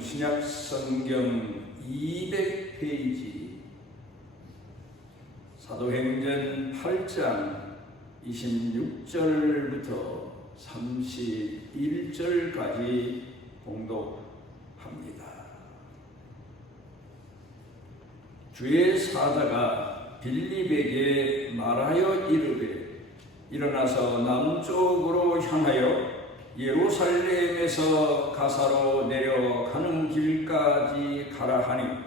신약 성경 200페이지 사도행전 8장 26절부터 31절까지 봉독합니다. 주의 사자가 빌립에게 말하여 이르되 일어나서 남쪽으로 향하여 예루살렘에서 가사로 내려가는 길까지 가라 하니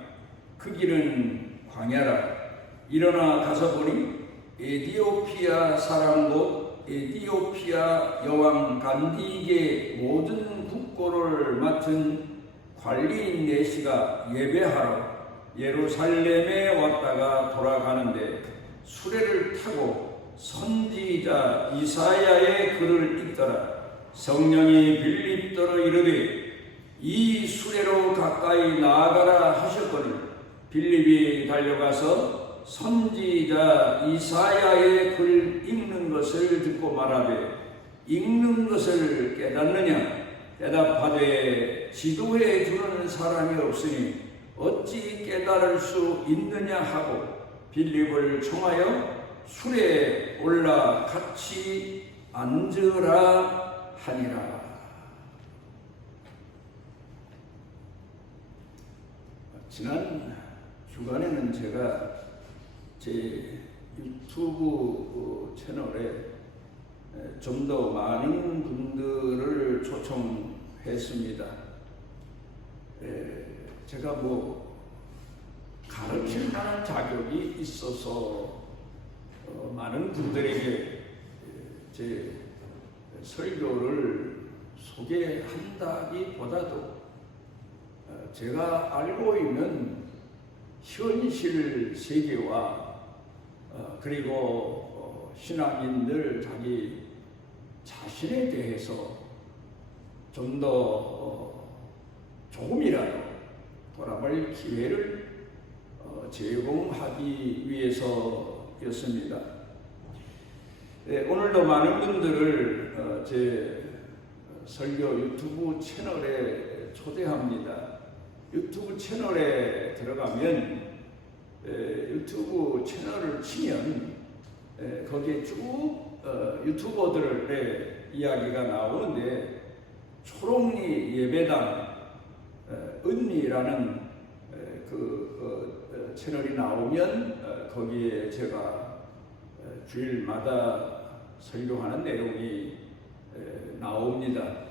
그 길은 광야라. 일어나 가서 보니 에디오피아 사람 곧 에디오피아 여왕 간디게 모든 국고를 맡은 관리인 내시가 예배하러 예루살렘에 왔다가 돌아가는데 수레를 타고 선지자 이사야의 글을 읽더라. 성령이 빌립더러 이르되 이 수레로 가까이 나아가라 하셨거늘 빌립이 달려가서 선지자 이사야의 글 읽는 것을 듣고 말하되 읽는 것을 깨닫느냐? 대답하되 지도해 주는 사람이 없으니 어찌 깨달을 수 있느냐 하고 빌립을 청하여 수레에 올라 같이 앉으라 하니라. 지난 주간에는 제가 제 유튜브 채널에 좀 더 많은 분들을 초청했습니다. 제가 가르칠 만한 자격이 있어서 많은 분들에게 제 설교를 소개한다기보다도 제가 알고 있는 현실 세계와 그리고 신앙인들 자기 자신에 대해서 좀 더 조금이라도 돌아볼 기회를 제공하기 위해서였습니다. 오늘도 많은 분들을 제 설교 유튜브 채널에 초대합니다. 유튜브 채널에 들어가면 유튜브 채널을 치면 거기에 쭉 유튜버들의 이야기가 나오는데 초롱리 예배당 은미라는 그 채널이 나오면 거기에 제가 주일마다 설교하는 내용이 나옵니다.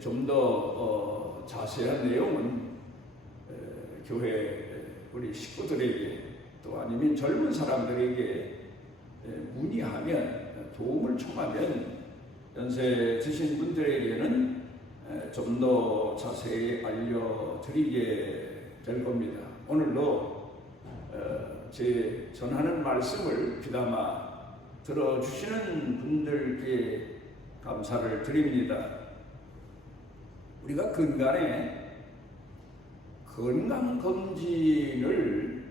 좀 더 자세한 내용은 교회 우리 식구들에게 또 아니면 젊은 사람들에게 문의하면 도움을 청하면 연세 드신 분들에게는 좀 더 자세히 알려드리게 될 겁니다. 오늘도 제 전하는 말씀을 귀담아 들어주시는 분들께 감사를 드립니다. 우리가 근간에 건강검진을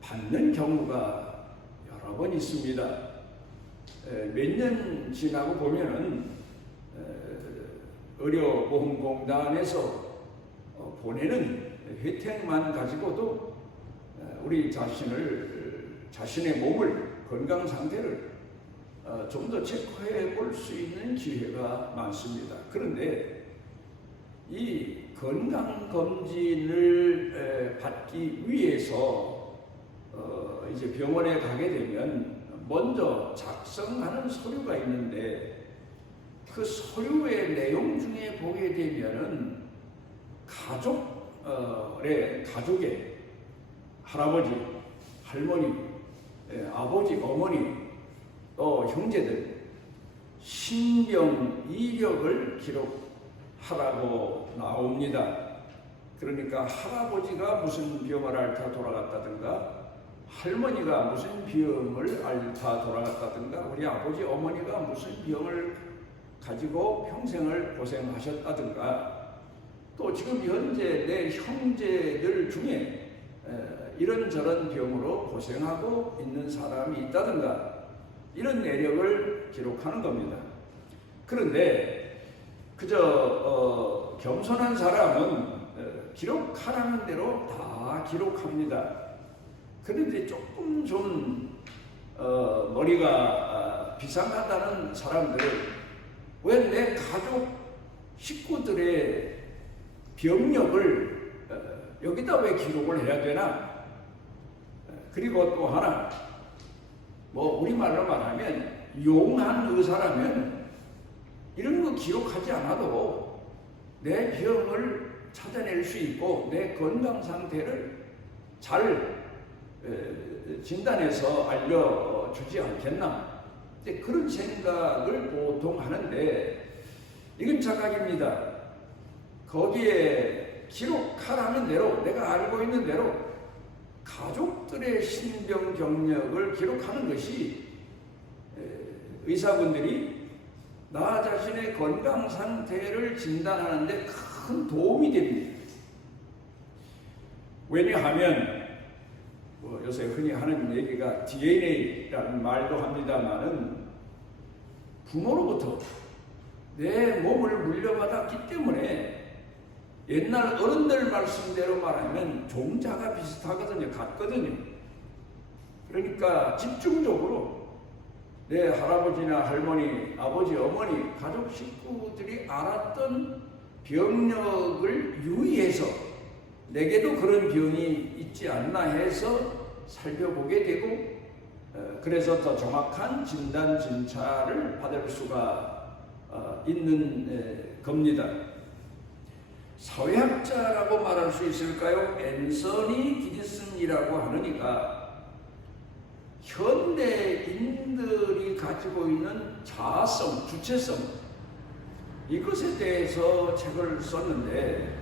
받는 경우가 여러 번 있습니다. 몇 년 지나고 보면은 의료보험공단에서 보내는 혜택만 가지고도 우리 자신의 몸을, 건강 상태를 좀 더 체크해 볼 수 있는 기회가 많습니다. 그런데 이 건강검진을 받기 위해서 이제 병원에 가게 되면 먼저 작성하는 서류가 있는데 그 서류의 내용 중에 보게 되면은 가족의 할아버지, 할머니, 아버지, 어머니, 또 형제들 신병 이력을 기록하라고 나옵니다. 그러니까 할아버지가 무슨 병을 앓다 돌아갔다든가 할머니가 무슨 병을 앓다 돌아갔다든가 우리 아버지, 어머니가 무슨 병을 가지고 평생을 고생하셨다든가 또 지금 현재 내 형제들 중에 이런저런 병으로 고생하고 있는 사람이 있다든가 이런 내력을 기록하는 겁니다. 그런데 그저 겸손한 사람은 기록하라는 대로 다 기록합니다. 그런데 조금 좀 머리가 비상하다는 사람들은 왜 내 가족 식구들의 병력을 여기다 왜 기록을 해야 되나? 그리고 또 하나, 뭐 우리말로 말하면 용한 의사라면 이런 거 기록하지 않아도 내 병을 찾아낼 수 있고 내 건강 상태를 잘 진단해서 알려주지 않겠나? 그런 생각을 보통 하는데 이건 착각입니다. 거기에 기록하라는 대로 내가 알고 있는 대로 가족들의 신병 경력을 기록하는 것이 의사분들이 나 자신의 건강 상태를 진단하는 데 큰 도움이 됩니다. 왜냐하면 요새 흔히 하는 얘기가 DNA라는 말도 합니다만은 부모로부터 내 몸을 물려받았기 때문에 옛날 어른들 말씀대로 말하면 종자가 비슷하거든요. 같거든요. 그러니까 집중적으로 내 할아버지나 할머니, 아버지, 어머니, 가족 식구들이 알았던 병력을 유의해서 내게도 그런 병이 있지 않나 해서 살펴보게 되고 그래서 더 정확한 진단 진찰을 받을 수가 있는 겁니다. 사회학자라고 말할 수 있을까요? 앤서니 기디슨이라고 하는 이가 현대인들이 가지고 있는 자아성, 주체성 이것에 대해서 책을 썼는데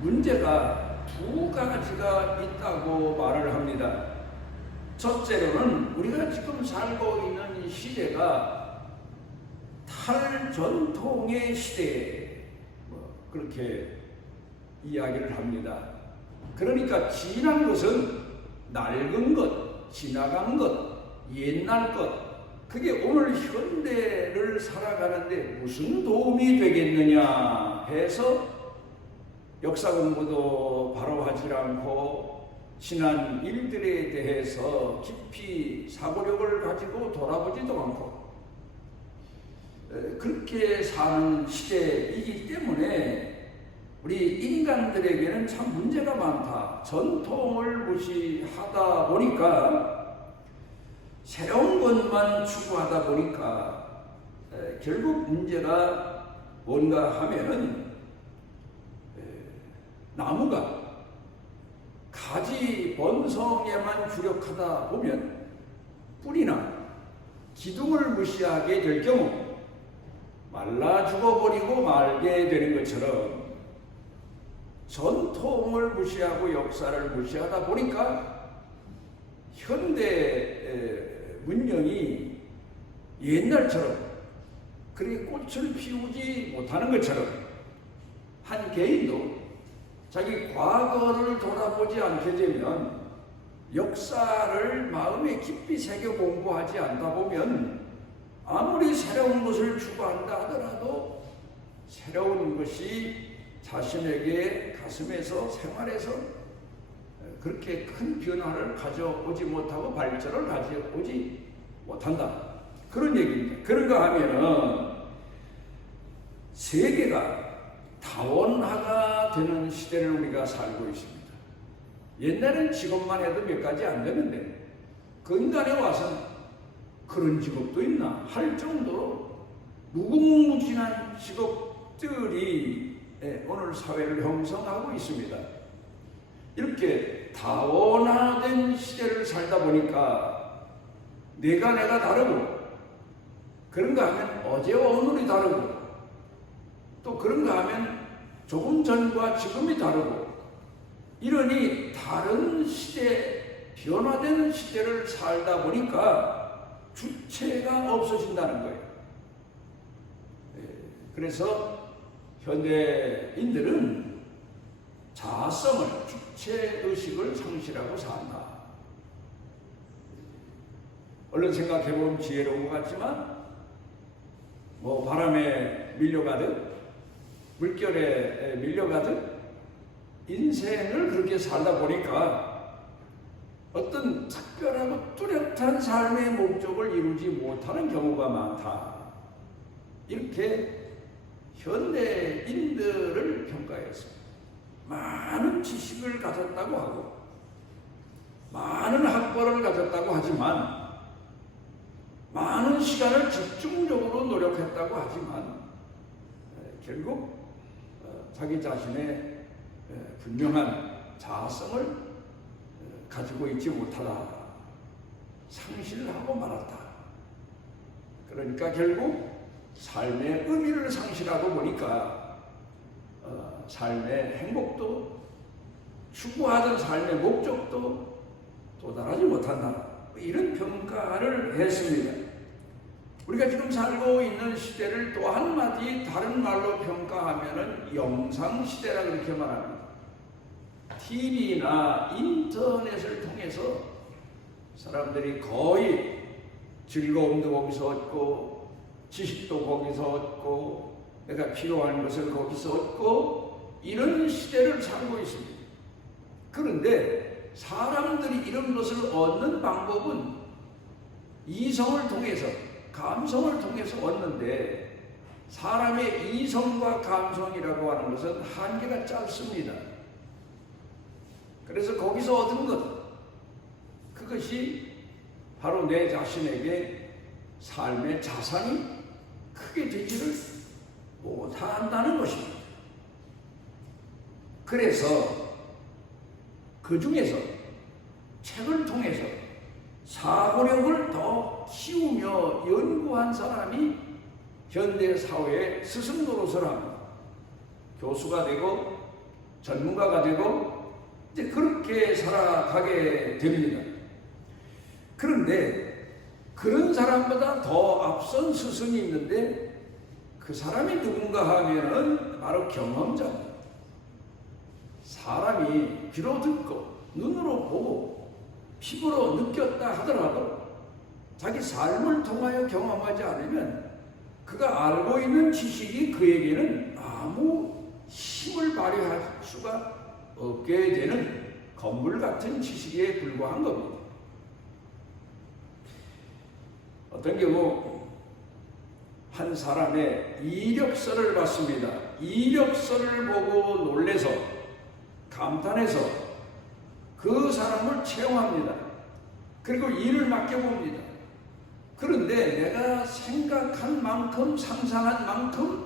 문제가 두 가지가 있다고 말을 합니다. 첫째로는 우리가 지금 살고 있는 시대가 탈전통의 시대 그렇게 이야기를 합니다. 그러니까 지난 것은 낡은 것, 지나간 것, 옛날 것 그게 오늘 현대를 살아가는데 무슨 도움이 되겠느냐 해서 역사 공부도 바로 하지 않고 지난 일들에 대해서 깊이 사고력을 가지고 돌아보지도 않고 그렇게 사는 시대이기 때문에 우리 인간들에게는 참 문제가 많다. 전통을 무시하다 보니까 새로운 것만 추구하다 보니까 결국 문제가 뭔가 하면은 나무가 가지 번성에만 주력하다 보면 뿌리나 기둥을 무시하게 될 경우 말라 죽어버리고 말게 되는 것처럼 전통을 무시하고 역사를 무시하다 보니까 현대 문명이 옛날처럼 그렇게 꽃을 피우지 못하는 것처럼 한 개인도 자기 과거를 돌아보지 않게 되면 역사를 마음에 깊이 새겨 공부하지 않다 보면 아무리 새로운 것을 추구한다 하더라도 새로운 것이 자신에게 가슴에서 생활에서 그렇게 큰 변화를 가져오지 못하고 발전을 가져오지 못한다. 그런 얘기입니다. 그런가 하면은 세계가 다원화가 되는 시대를 우리가 살고 있습니다. 옛날엔 직업만 해도 몇 가지 안 되는데 그 인간에 와서는 그런 직업도 있나 할 정도로 무궁무진한 직업들이 오늘 사회를 형성하고 있습니다. 이렇게 다원화된 시대를 살다 보니까 내가 다르고 그런가 하면 어제와 오늘이 다르고 또 그런가 하면 조금 전과 지금이 다르고 이러니 다른 시대, 변화되는 시대를 살다 보니까 주체가 없어진다는 거예요. 그래서 현대인들은 자아성을, 주체의식을 상실하고 산다. 얼른 생각해보면 지혜로운 것 같지만 뭐 바람에 밀려가듯 물결에 밀려가듯 인생을 그렇게 살다 보니까 어떤 특별하고 뚜렷한 삶의 목적을 이루지 못하는 경우가 많다. 이렇게 현대인들을 평가했습니다. 많은 지식을 가졌다고 하고 많은 학벌을 가졌다고 하지만 많은 시간을 집중적으로 노력했다고 하지만 결국 자기 자신의 분명한 자아성을 가지고 있지 못하다. 상실하고 말았다. 그러니까 결국 삶의 의미를 상실하고 보니까 삶의 행복도 추구하던 삶의 목적도 도달하지 못한다. 이런 평가를 했습니다. 우리가 지금 살고 있는 시대를 또 한마디 다른 말로 평가하면은 영상시대라 그렇게 말합니다. TV나 인터넷을 통해서 사람들이 거의 즐거움도 거기서 얻고 지식도 거기서 얻고 내가 필요한 것을 거기서 얻고 이런 시대를 살고 있습니다. 그런데 사람들이 이런 것을 얻는 방법은 이성을 통해서 감성을 통해서 얻는데 사람의 이성과 감성이라고 하는 것은 한계가 짧습니다. 그래서 거기서 얻은 것 그것이 바로 내 자신에게 삶의 자산이 크게 되지를 못한다는 것입니다. 그래서 그 중에서 책을 통해서 사고력을 더 키우며 연구한 사람이 현대 사회의 스승 노릇을 합니다. 교수가 되고 전문가가 되고 이제 그렇게 살아가게 됩니다. 그런데 그런 사람보다 더 앞선 스승이 있는데 그 사람이 누군가 하면은 바로 경험자입니다. 사람이 귀로 듣고 눈으로 보고 피부로 느꼈다 하더라도 자기 삶을 통하여 경험하지 않으면 그가 알고 있는 지식이 그에게는 아무 힘을 발휘할 수가 없게 되는 건물 같은 지식에 불과한 겁니다. 어떤 경우 한 사람의 이력서를 봤습니다. 이력서를 보고 놀래서 감탄해서 그 사람을 채용합니다. 그리고 일을 맡겨봅니다. 그런데 내가 생각한 만큼 상상한 만큼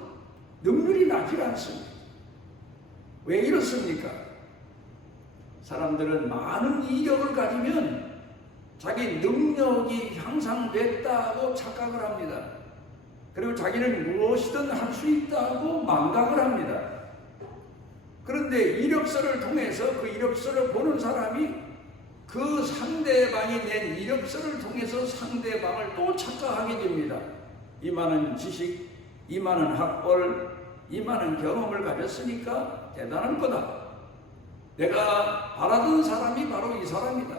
능률이 나질 않습니다. 왜 이렇습니까? 사람들은 많은 이력을 가지면 자기 능력이 향상됐다고 착각을 합니다. 그리고 자기는 무엇이든 할 수 있다고 망각을 합니다. 그런데 이력서를 통해서 그 이력서를 보는 사람이 그 상대방이 낸 이력서를 통해서 상대방을 또 착각하게 됩니다. 이 많은 지식, 이 많은 학벌, 이 많은 경험을 가졌으니까 대단한 거다. 내가 바라던 사람이 바로 이 사람이다.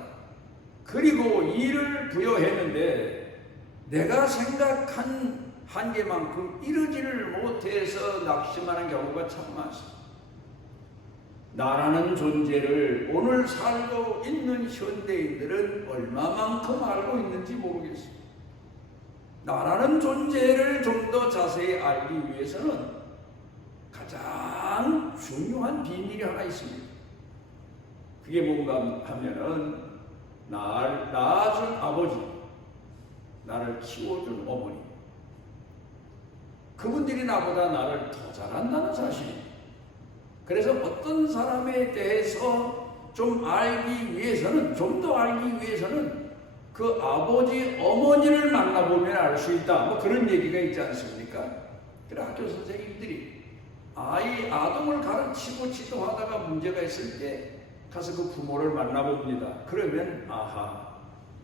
그리고 일을 부여했는데 내가 생각한 한계만큼 이루지를 못해서 낙심하는 경우가 참 많습니다. 나라는 존재를 오늘 살고 있는 현대인들은 얼마만큼 알고 있는지 모르겠습니다. 나라는 존재를 좀 더 자세히 알기 위해서는 가장 중요한 비밀이 하나 있습니다. 그게 뭔가 하면은 나를 낳아준 아버지, 나를 키워준 어머니, 그분들이 나보다 나를 더 잘한다는 사실입니다. 그래서 어떤 사람에 대해서 좀 알기 위해서는, 좀 더 알기 위해서는 그 아버지, 어머니를 만나보면 알 수 있다. 뭐 그런 얘기가 있지 않습니까? 그래 학교 선생님들이 아동을 가르치고 지도하다가 문제가 있을 때 가서 그 부모를 만나봅니다. 그러면 아하,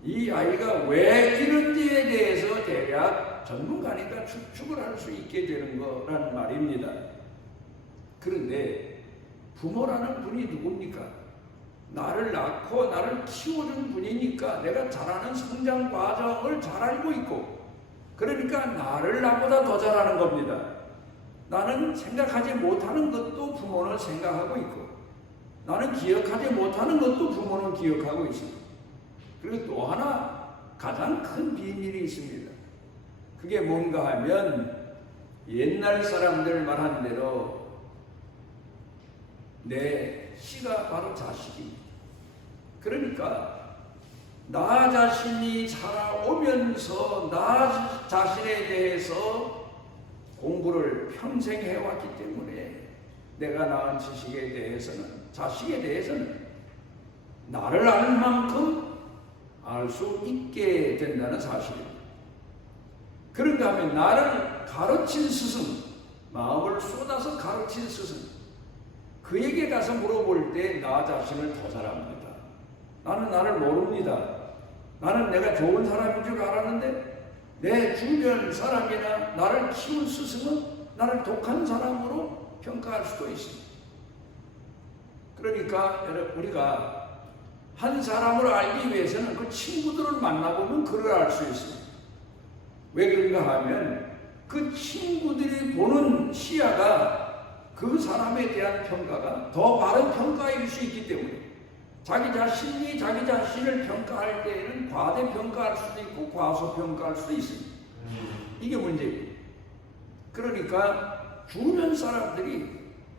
이 아이가 왜 이런지에 대해서 대략 전문가니까 추측을 할 수 있게 되는 거란 말입니다. 그런데 부모라는 분이 누굽니까? 나를 낳고 나를 키워준 분이니까 내가 잘하는 성장 과정을 잘 알고 있고, 그러니까 나를 나보다 더 잘하는 겁니다. 나는 생각하지 못하는 것도 부모는 생각하고 있고, 나는 기억하지 못하는 것도 부모는 기억하고 있습니다. 그리고 또 하나 가장 큰 비밀이 있습니다. 그게 뭔가 하면 옛날 사람들 말한 대로 내 씨가 바로 자식입니다. 그러니까 나 자신이 살아오면서 나 자신에 대해서 공부를 평생 해왔기 때문에 내가 낳은 지식에 대해서는, 자식에 대해서는 나를 알 만큼 알 수 있게 된다는 사실입니다. 그런가 하면 나를 가르친 스승, 마음을 쏟아서 가르친 스승, 그에게 가서 물어볼 때 나 자신을 더 잘 압니다. 나는 나를 모릅니다. 나는 내가 좋은 사람인 줄 알았는데 내 주변 사람이나 나를 키운 스승은 나를 독한 사람으로 평가할 수도 있습니다. 그러니까 우리가 한 사람을 알기 위해서는 그 친구들을 만나보면 그를 알 수 있습니다. 왜 그런가 하면 그 친구들이 보는 시야가 그 사람에 대한 평가가 더 바른 평가일 수 있기 때문에 자기 자신이 자기 자신을 평가할 때에는 과대평가할 수도 있고 과소평가할 수도 있습니다. 이게 문제예요. 그러니까 주변 사람들이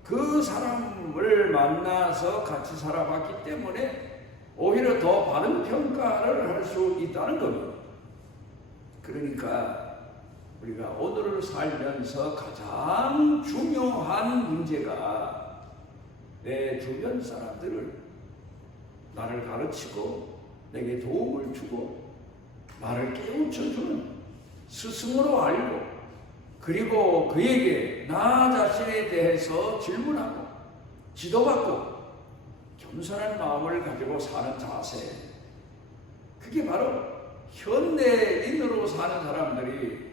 그 사람을 만나서 같이 살아봤기 때문에 오히려 더 바른 평가를 할 수 있다는 겁니다. 그러니까 우리가 오늘을 살면서 가장 중요한 문제가 내 주변 사람들을 나를 가르치고 내게 도움을 주고 나를 깨우쳐주는 스승으로 알고 그리고 그에게 나 자신에 대해서 질문하고 지도받고 겸손한 마음을 가지고 사는 자세, 그게 바로 현대인으로 사는 사람들이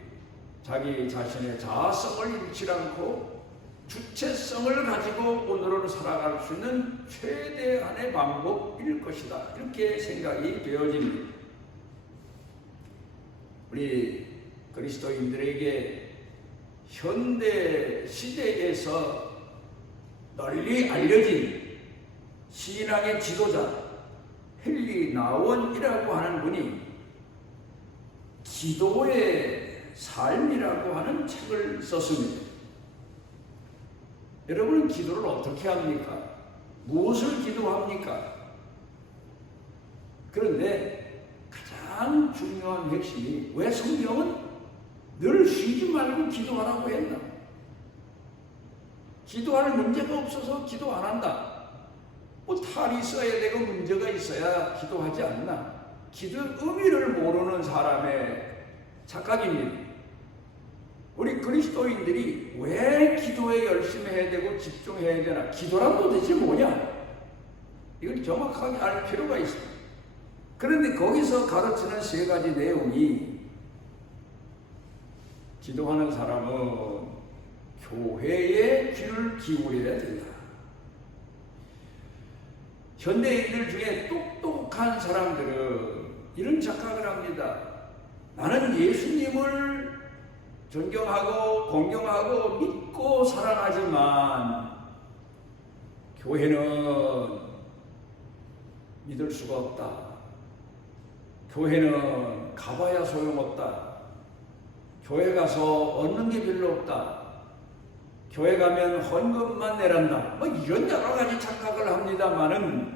자기 자신의 자아성을 잃지 않고 주체성을 가지고 오늘을 살아갈 수 있는 최대한의 방법일 것이다, 이렇게 생각이 되어집니다. 우리 그리스도인들에게 현대 시대에서 널리 알려진 신앙의 지도자 헨리 나원이라고 하는 분이 기도의 삶이라고 하는 책을 썼습니다. 여러분은 기도를 어떻게 합니까? 무엇을 기도합니까? 그런데 가장 중요한 핵심이 왜 성경은 늘 쉬지 말고 기도하라고 했나? 기도할 문제가 없어서 기도 안 한다. 뭐 탈이 있어야 되고 문제가 있어야 기도하지 않나? 기도의 의미를 모르는 사람의 착각입니다. 우리 그리스도인들이 왜 기도에 열심히 해야 되고 집중해야 되나? 기도란 도대체 뭐냐? 이걸 정확하게 알 필요가 있습니다. 그런데 거기서 가르치는 세 가지 내용이 기도하는 사람은 교회에 귀를 기울여야 된다. 현대인들 중에 똑똑한 사람들은 이런 착각을 합니다. 나는 예수님을 존경하고 공경하고 믿고 사랑하지만 교회는 믿을 수가 없다. 교회는 가봐야 소용없다. 교회 가서 얻는 게 별로 없다. 교회 가면 헌금만 내란다. 뭐 이런 여러 가지 착각을 합니다만은,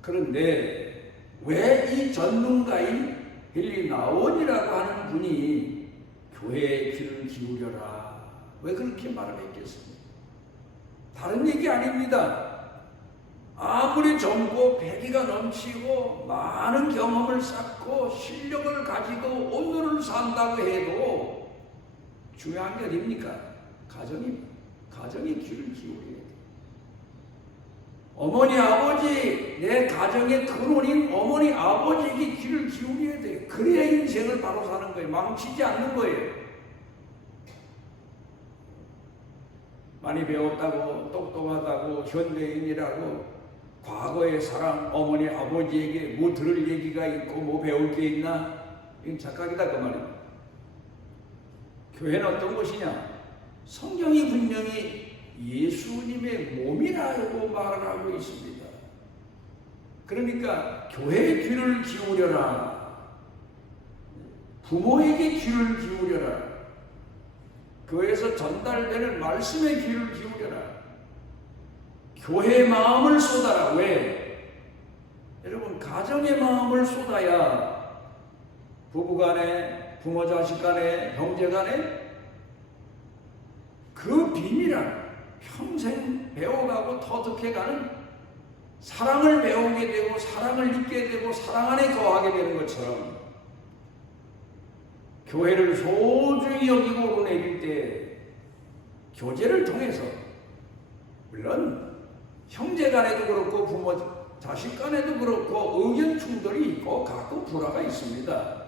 그런데 왜 이 전문가인 헨리 나원이라고 하는 분이 교회에 귀를 기울여라, 왜 그렇게 말을 했겠습니까? 다른 얘기 아닙니다. 아무리 젊고 패기가 넘치고 많은 경험을 쌓고 실력을 가지고 오늘을 산다고 해도 중요한 게 어딥니까? 가정이 귀를 기울여야 돼. 어머니, 아버지, 내 가정의 근원인 어머니, 아버지에게 귀를 기울여야 돼. 그래야 인생을 바로 사는 거예요. 망치지 않는 거예요. 많이 배웠다고, 똑똑하다고, 현대인이라고, 과거의 사람, 어머니, 아버지에게 뭐 들을 얘기가 있고 뭐 배울 게 있나? 이건 착각이다 그 말이에요. 교회는 어떤 곳이냐? 성경이 분명히 예수님의 몸이라고 말을 하고 있습니다. 그러니까 교회의 귀를 기울여라. 부모에게 귀를 기울여라. 교회에서 전달되는 말씀에 귀를 기울여라. 교회의 마음을 쏟아라. 왜? 여러분, 가정의 마음을 쏟아야 부부간에, 부모 자식 간에, 형제 간에 그 비밀한 평생 배워가고 터득해가는 사랑을 배우게 되고 사랑을 잊게 되고 사랑 안에 거하게 되는 것처럼 교회를 소중히 여기고 오르내릴 때 교제를 통해서, 물론 형제 간에도 그렇고 부모 자식 간에도 그렇고 의견 충돌이 있고 가끔 불화가 있습니다.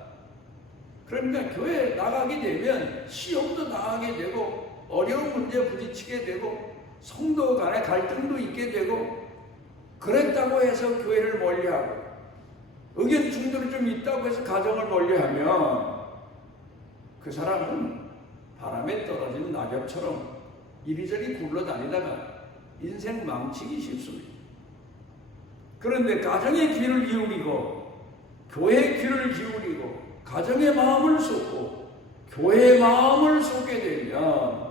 그러니까 교회 나가게 되면 시험도 나가게 되고 어려운 문제에 부딪히게 되고 성도 간의 갈등도 있게 되고, 그랬다고 해서 교회를 멀리하고 의견 충돌이 좀 있다고 해서 가정을 멀리하면 그 사람은 바람에 떨어진 낙엽처럼 이리저리 굴러다니다가 인생 망치기 쉽습니다. 그런데 가정의 귀를 기울이고 교회의 귀를 기울이고 가정의 마음을 쏟고 교회의 마음을 쏟게 되면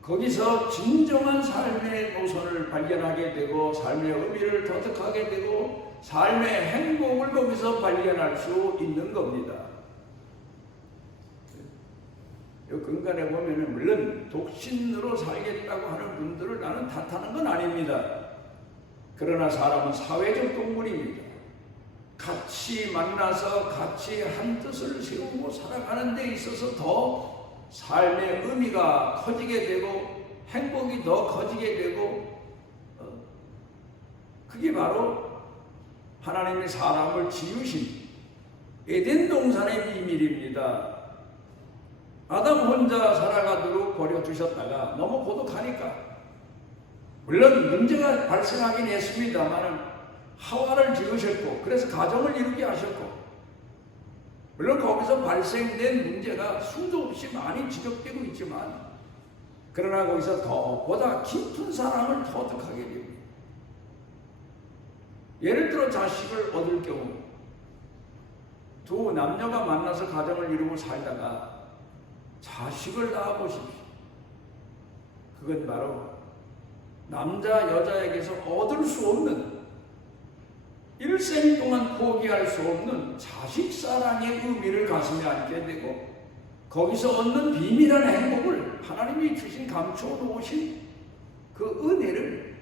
거기서 진정한 삶의 노선을 발견하게 되고 삶의 의미를 터득하게 되고 삶의 행복을 거기서 발견할 수 있는 겁니다. 이 근간에 보면은 물론 독신으로 살겠다고 하는 분들을 나는 탓하는 건 아닙니다. 그러나 사람은 사회적 동물입니다. 같이 만나서 같이 한 뜻을 세우고 살아가는 데 있어서 더 삶의 의미가 커지게 되고 행복이 더 커지게 되고, 그게 바로 하나님의 사람을 지으신 에덴 동산의 비밀입니다. 아담 혼자 살아가도록 버려두셨다가 너무 고독하니까, 물론 문제가 발생하긴 했습니다만 하와를 지으셨고 그래서 가정을 이루게 하셨고, 물론 거기서 발생된 문제가 수도 없이 많이 지적되고 있지만 그러나 거기서 보다 깊은 사랑을 터득하게 됩니다. 예를 들어 자식을 얻을 경우 두 남녀가 만나서 가정을 이루고 살다가 자식을 낳아보십시오. 그건 바로 남자 여자에게서 얻을 수 없는, 일생 동안 포기할 수 없는 자식 사랑의 의미를 가슴에 안게 되고 거기서 얻는 비밀한 행복을 하나님이 주신 감춰 놓으신 그 은혜를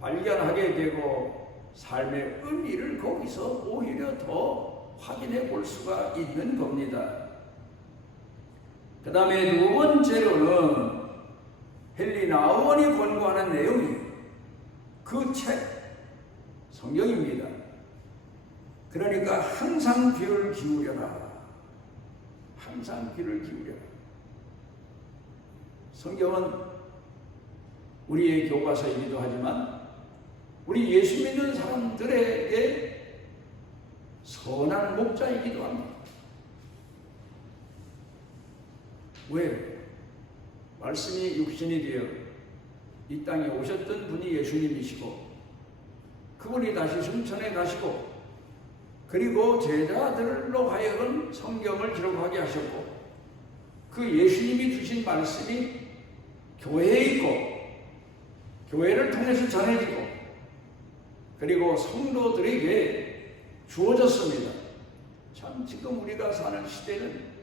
발견하게 되고 삶의 의미를 거기서 오히려 더 확인해 볼 수가 있는 겁니다. 그 다음에 두 번째로는 헨리 나우먼이 권고하는 내용이 그 책 성경입니다. 그러니까 항상 귀를 기울여라. 항상 귀를 기울여라. 성경은 우리의 교과서이기도 하지만 우리 예수 믿는 사람들에게 선한 목자이기도 합니다. 왜? 말씀이 육신이 되어 이 땅에 오셨던 분이 예수님이시고 그분이 다시 승천해 가시고 그리고 제자들로 하여금 성경을 기록하게 하셨고 그 예수님이 주신 말씀이 교회에 있고 교회를 통해서 전해지고 그리고 성도들에게 주어졌습니다. 참 지금 우리가 사는 시대는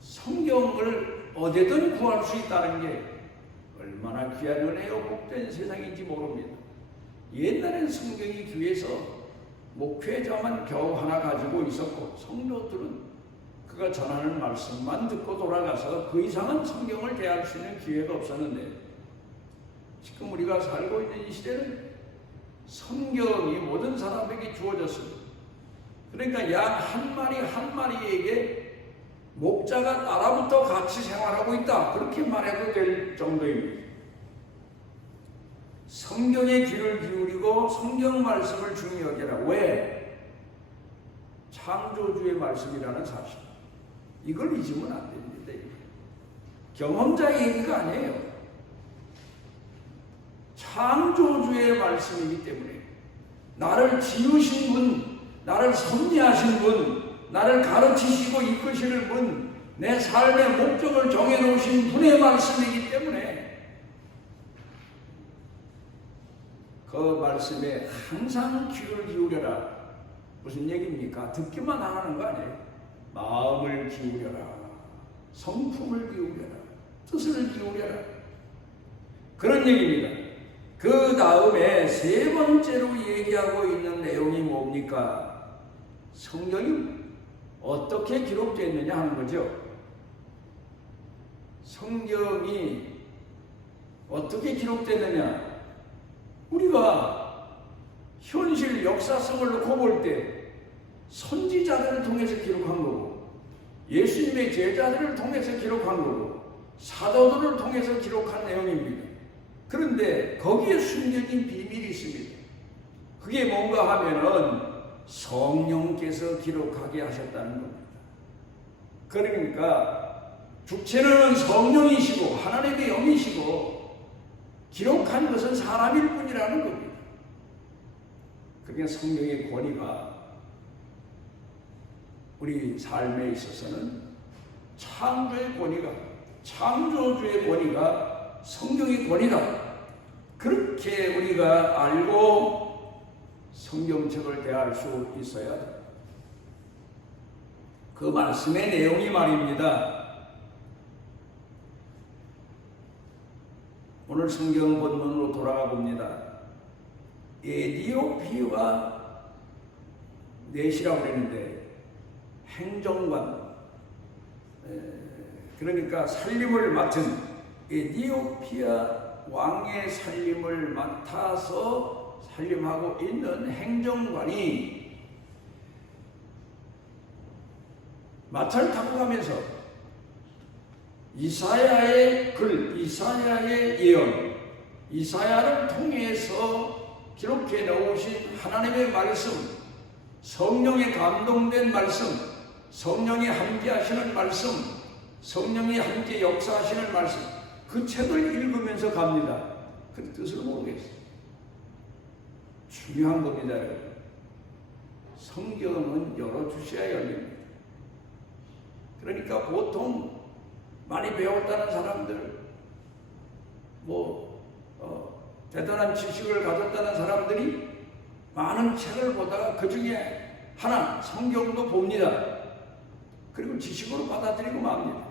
성경을 어디든 구할 수 있다는 게 얼마나 귀한 은혜요 복된 세상인지 모릅니다. 옛날엔 성경이 귀해서 목회자만 겨우 하나 가지고 있었고 성도들은 그가 전하는 말씀만 듣고 돌아가서 그 이상은 성경을 대할 수 있는 기회가 없었는데 지금 우리가 살고 있는 이 시대는 성경이 모든 사람에게 주어졌습니다. 그러니까 양 한 마리 한 마리에게 목자가 나라부터 같이 생활하고 있다. 그렇게 말해도 될 정도입니다. 성경에 귀를 기울이고 성경 말씀을 중히 여겨라. 왜? 창조주의 말씀이라는 사실. 이걸 잊으면 안 됩니다. 경험자 얘기가 아니에요. 창조주의 말씀이기 때문에 나를 지으신 분, 나를 섭리하신 분, 나를 가르치시고 이끄시는 분, 내 삶의 목적을 정해놓으신 분의 말씀이기 때문에 그 말씀에 항상 귀를 기울여라. 무슨 얘기입니까? 듣기만 하는 거 아니에요. 마음을 기울여라. 성품을 기울여라. 뜻을 기울여라. 그런 얘기입니다. 그 다음에 세 번째로 얘기하고 있는 내용이 뭡니까? 성경이 어떻게 기록되어 있느냐 하는 거죠. 성경이 어떻게 기록되느냐? 우리가 현실 역사성을 놓고 볼 때 선지자들을 통해서 기록한 거고, 예수님의 제자들을 통해서 기록한 거고, 사도들을 통해서 기록한 내용입니다. 그런데 거기에 숨겨진 비밀이 있습니다. 그게 뭔가 하면은 성령께서 기록하게 하셨다는 겁니다. 그러니까 주체는 성령이시고 하나님의 영이시고 기록한 것은 사람일 뿐이라는 겁니다. 그러니까 성령의 권위가 우리 삶에 있어서는 창조의 권위가, 창조주의 권위가 성경의 권위다. 그렇게 우리가 알고 성경책을 대할 수 있어야 합니다. 그 말씀의 내용이 말입니다. 오늘 성경 본문으로 돌아가 봅니다. 에디오피아 넷이라고 그랬는데 행정관, 그러니까 살림을 맡은 에디오피아 왕의 살림을 맡아서 살림하고 있는 행정관이 마차를 타고 가면서 이사야의 글, 이사야의 예언, 이사야를 통해서 기록해 놓으신 하나님의 말씀, 성령에 감동된 말씀, 성령이 함께 하시는 말씀, 성령이 함께 역사하시는 말씀, 그 책을 읽으면서 갑니다. 그 뜻을 모르겠어요. 중요한 겁니다. 성경은 열어주셔야 열립니다. 그러니까 보통 많이 배웠다는 사람들, 대단한 지식을 가졌다는 사람들이 많은 책을 보다가 그 중에 하나, 성경도 봅니다. 그리고 지식으로 받아들이고 맙니다.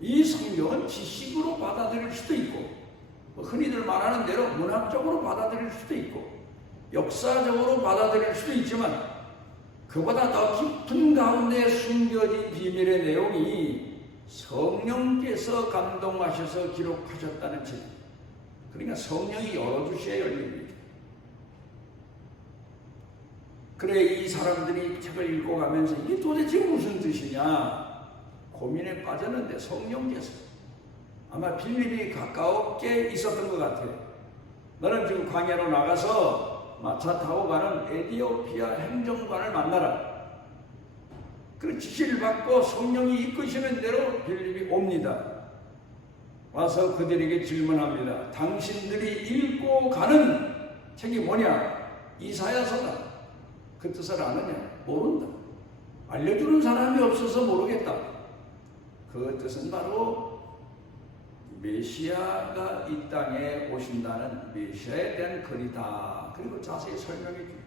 이 성경은 지식으로 받아들일 수도 있고, 흔히들 말하는 대로 문학적으로 받아들일 수도 있고, 역사적으로 받아들일 수도 있지만, 그보다 더 깊은 가운데 숨겨진 비밀의 내용이 성령께서 감동하셔서 기록하셨다는 책. 그러니까 성령이 열어주셔야 열립니다. 그래, 이 사람들이 책을 읽어가면서 이게 도대체 무슨 뜻이냐 고민에 빠졌는데 성령께서 아마 빌립이 가까웠게 있었던 것 같아요. 너는 지금 광야로 나가서 마차 타고 가는 에디오피아 행정관을 만나라. 그 지시를 받고 성령이 이끄시는 대로 빌립이 옵니다. 와서 그들에게 질문합니다. 당신들이 읽고 가는 책이 뭐냐? 이사야서다. 그 뜻을 아느냐? 모른다. 알려주는 사람이 없어서 모르겠다. 그 뜻은 바로 메시아가 이 땅에 오신다는 메시아에 대한 글이다. 그리고 자세히 설명해 줍니다.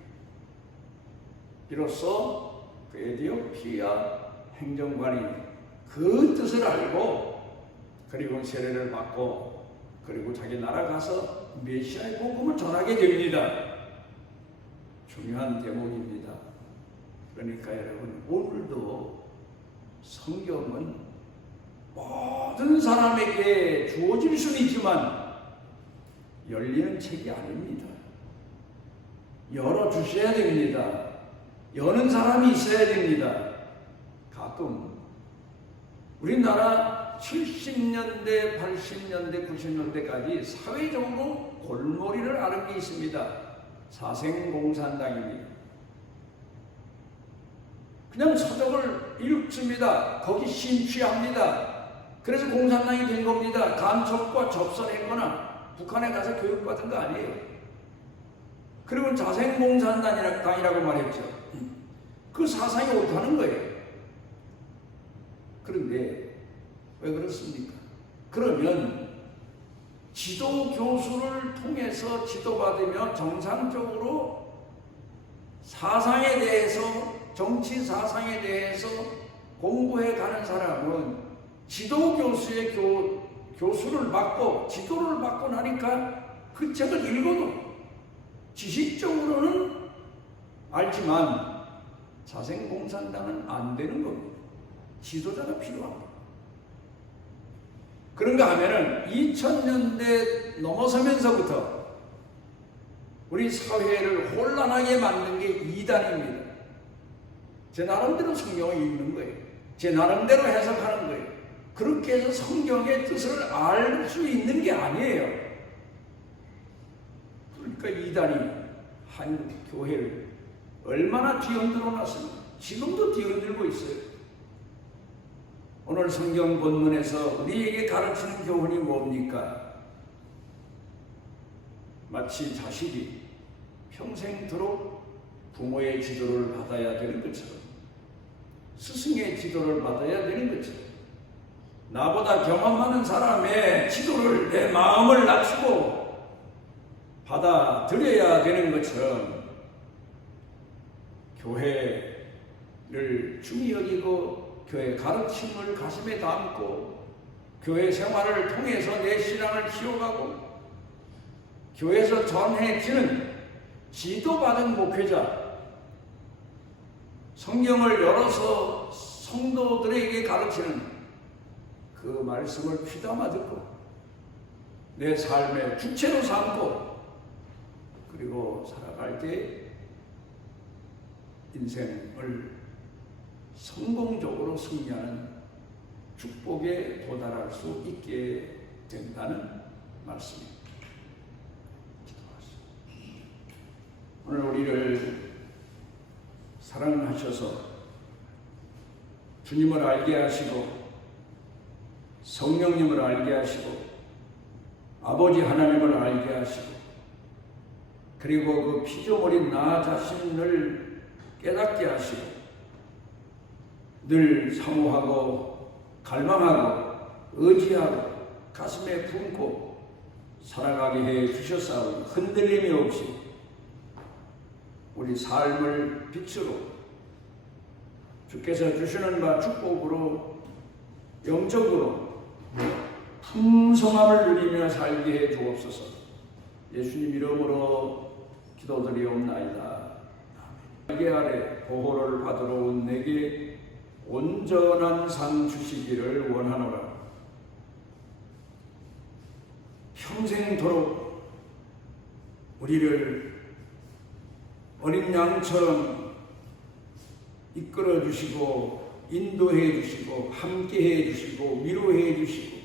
비로소 그 에디오피아 행정관이 그 뜻을 알고 그리고 세례를 받고 그리고 자기 나라 가서 메시아의 복음을 전하게 됩니다. 중요한 대목입니다. 그러니까 여러분, 오늘도 성경은 모든 사람에게 주어질 수는 있지만 열리는 책이 아닙니다. 열어주셔야 됩니다. 여는 사람이 있어야 됩니다. 가끔 우리나라 70년대, 80년대, 90년대까지 사회적으로 골머리를 앓은 게 있습니다. 사생공산당입니다. 그냥 서적을 읽습니다. 거기 심취합니다. 그래서 공산당이 된 겁니다. 간첩과 접선했거나 북한에 가서 교육받은 거 아니에요. 그리고 자생공산당이라고 말했죠. 그 사상이 옳다는 거예요. 그런데 왜 그렇습니까? 그러면 지도 교수를 통해서 지도받으며 정상적으로 사상에 대해서, 정치 사상에 대해서 공부해 가는 사람은 지도 교수의 교수를 받고 지도를 받고 나니까 그 책을 읽어도 지식적으로는 알지만 자생공산당은 안 되는 겁니다. 지도자가 필요합니다. 그런가 하면은 2000년대 넘어서면서부터 우리 사회를 혼란하게 만든 게 이단입니다. 제 나름대로 성경을 읽는 거예요. 제 나름대로 해석하는 거예요. 그렇게 해서 성경의 뜻을 알 수 있는 게 아니에요. 그러니까 이단이 한 교회를 얼마나 뒤흔들어 놨습니까? 지금도 뒤흔들고 있어요. 오늘 성경 본문에서 우리에게 가르치는 교훈이 뭡니까? 마치 자식이 평생토록 부모의 지도를 받아야 되는 것처럼, 스승의 지도를 받아야 되는 것처럼, 나보다 경험 많은 사람의 지도를, 내 마음을 낮추고 받아들여야 되는 것처럼 교회를 중히 여기고 교회 가르침을 가슴에 담고 교회 생활을 통해서 내 신앙을 키워가고 교회에서 전해지는 지도받은 목회자, 성경을 열어서 성도들에게 가르치는 그 말씀을 귀담아 듣고 내 삶의 주체로 삼고 그리고 살아갈 때 인생을 성공적으로 승리하는 축복에 도달할 수 있게 된다는 말씀입니다. 기도하십시오. 오늘 우리를 사랑하셔서 주님을 알게 하시고 성령님을 알게 하시고 아버지 하나님을 알게 하시고 그리고 그 피조물인 나 자신을 깨닫게 하시고 늘 사모하고 갈망하고 의지하고 가슴에 품고 살아가게 해 주셨사오니 흔들림이 없이 우리 삶을 빛으로 주께서 주시는 바 축복으로 영적으로 풍성함을 누리며 살게 해 주옵소서. 예수님 이름으로 기도드리옵나이다. 날개 아래 보호를 받으러 온 내게 온전한 상 주시기를 원하노라. 평생토록 우리를 어린 양처럼 이끌어 주시고 인도해 주시고 함께해 주시고 위로해 주시고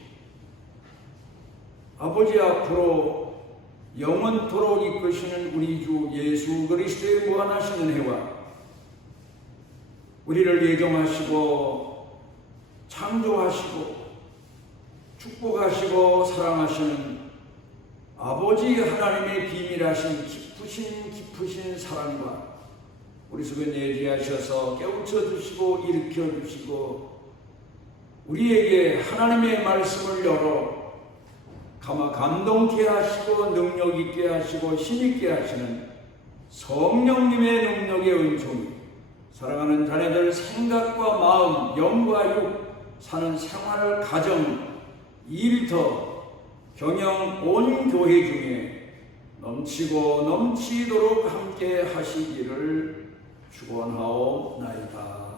아버지 앞으로 영원토록 이끄시는 우리 주 예수 그리스도의 무한하신 은혜와 우리를 예정하시고 창조하시고 축복하시고 사랑하시는 아버지 하나님의 비밀하신 깊으신 사랑과 우리 속에 내재하셔서 깨우쳐 주시고 일으켜 주시고 우리에게 하나님의 말씀을 열어 감동케 하시고 능력 있게 하시고 힘있게 하시는 성령님의 능력의 은총이 사랑하는 자녀들 생각과 마음, 영과 육, 사는 생활, 가정, 일터, 경영 온 교회 중에 넘치고 넘치도록 함께 하시기를 축원하옵나이다.